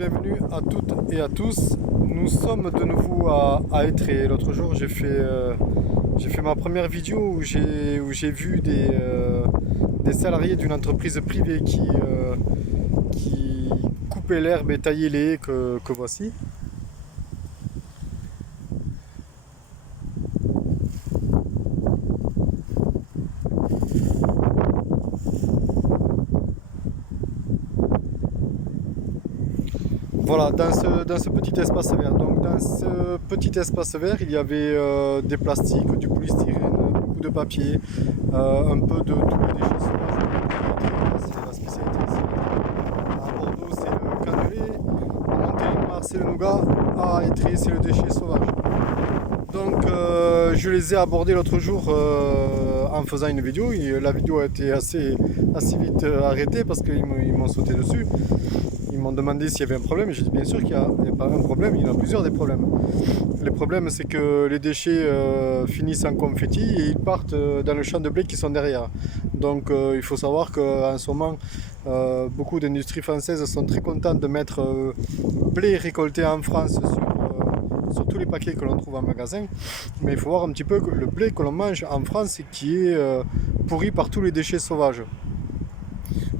bienvenue à toutes et à tous. Nous sommes de nouveau à Étré. L'autre jour, j'ai fait ma première vidéo où j'ai vu des salariés d'une entreprise privée qui coupaient l'herbe et taillaient les haies que voici. Voilà, dans ce petit espace vert. Donc, dans ce petit espace vert, il y avait des plastiques, du polystyrène, beaucoup de papier, un peu de tous les déchets sauvages. C'est la spécialité ici. À Bordeaux, c'est le cannelé. À Montélimar, c'est le nougat. À Étré, c'est le déchet sauvage. Donc, je les ai abordés l'autre jour en faisant une vidéo. La vidéo a été assez vite arrêtée parce qu'ils m'ont sauté dessus. Ils m'ont demandé s'il y avait un problème et j'ai dit bien sûr qu'il n'y a pas un problème, il y en a plusieurs des problèmes. Les problèmes, c'est que les déchets finissent en confetti et ils partent dans le champ de blé qui sont derrière. Donc il faut savoir qu'en ce moment, beaucoup d'industries françaises sont très contentes de mettre blé récolté en France sur tous les paquets que l'on trouve en magasin. Mais il faut voir un petit peu que le blé que l'on mange en France qui est pourri par tous les déchets sauvages.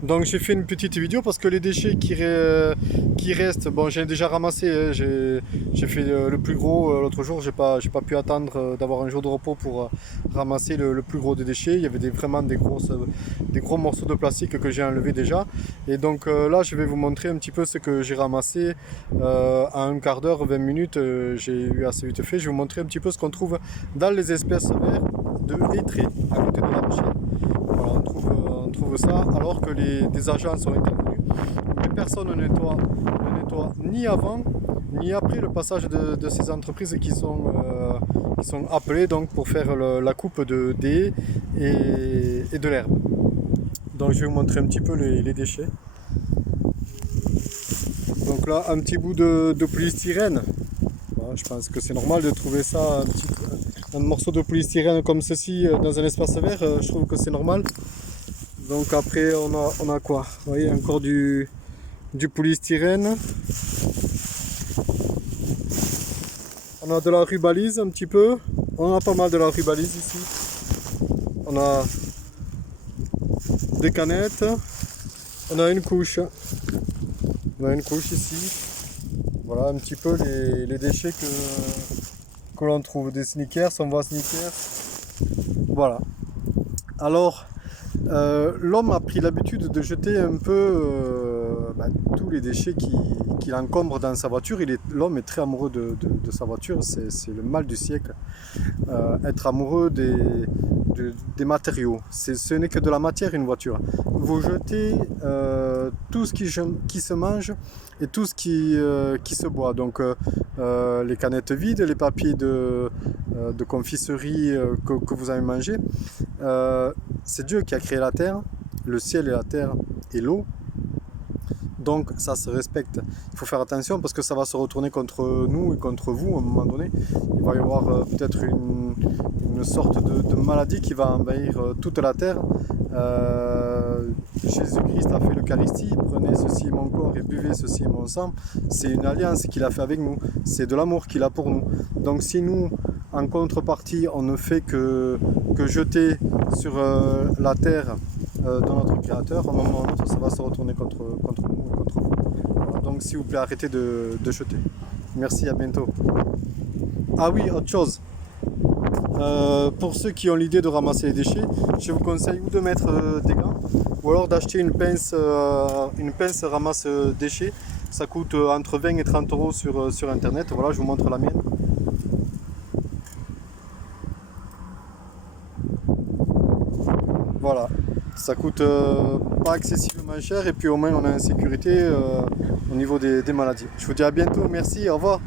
Donc j'ai fait une petite vidéo parce que les déchets qui restent, bon j'ai déjà ramassé, hein, j'ai fait le plus gros l'autre jour, j'ai pas pu attendre d'avoir un jour de repos pour ramasser le plus gros des déchets. Il y avait vraiment des gros morceaux de plastique que j'ai enlevés déjà. Et donc là je vais vous montrer un petit peu ce que j'ai ramassé en un quart d'heure, 20 minutes, j'ai eu assez vite fait. Je vais vous montrer un petit peu ce qu'on trouve dans les espèces vertes de Étré, à côté de la Rochelle. Voilà, on trouve ça alors que des agents sont intervenus. Mais personne ne nettoie ni avant ni après le passage de ces entreprises qui sont appelées donc pour faire la coupe des haies et de l'herbe. Donc je vais vous montrer un petit peu les déchets. Donc là un petit bout de polystyrène. Voilà, je pense que c'est normal de trouver ça, un morceau de polystyrène comme ceci dans un espace vert, je trouve que c'est normal. Donc après on a quoi? Vous voyez, encore du polystyrène. On a de la rubalise un petit peu. On a pas mal de la rubalise ici. On a des canettes. On a une couche. On a une couche ici. Voilà un petit peu les déchets que l'on trouve. Des sneakers, on voit sneakers. Voilà. Alors, l'homme a pris l'habitude de jeter un peu tous les déchets qu'il encombre dans sa voiture. L'homme est très amoureux de sa voiture, c'est le mal du siècle. Être amoureux des matériaux, ce n'est que de la matière une voiture. Vous jetez tout ce qui se mange et tout ce qui se boit. Donc les canettes vides, les papiers de confiserie que vous avez mangé. C'est Dieu qui a créé la terre, le ciel et la terre et l'eau. Donc ça se respecte. Il faut faire attention parce que ça va se retourner contre nous et contre vous à un moment donné. Il va y avoir peut-être une sorte de maladie qui va envahir toute la terre. Jésus-Christ a fait l'Eucharistie, prenez ceci est mon corps et buvez ceci est mon sang. C'est une alliance qu'il a fait avec nous, c'est de l'amour qu'il a pour nous. Donc si nous, en contrepartie, on ne fait que jeter sur la terre de notre Créateur, à un moment ou à un autre, ça va se retourner contre nous et contre vous. Voilà, donc s'il vous plaît, arrêtez de jeter. Merci, à bientôt. Ah oui, autre chose. Pour ceux qui ont l'idée de ramasser les déchets, je vous conseille ou de mettre des gants ou alors d'acheter une pince ramasse déchets. Ça coûte entre 20 et 30 euros sur internet. Voilà, je vous montre la mienne. Voilà, ça coûte pas excessivement cher et puis au moins on a une sécurité au niveau des maladies. Je vous dis à bientôt, merci, au revoir.